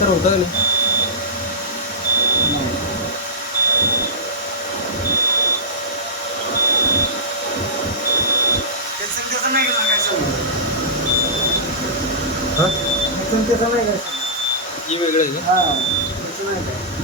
तर होतं का नाही? त्याचं नाही लागायचं. हां त्याचं नाही काय ही वेगळं आहे का? हां त्याचं नाही काय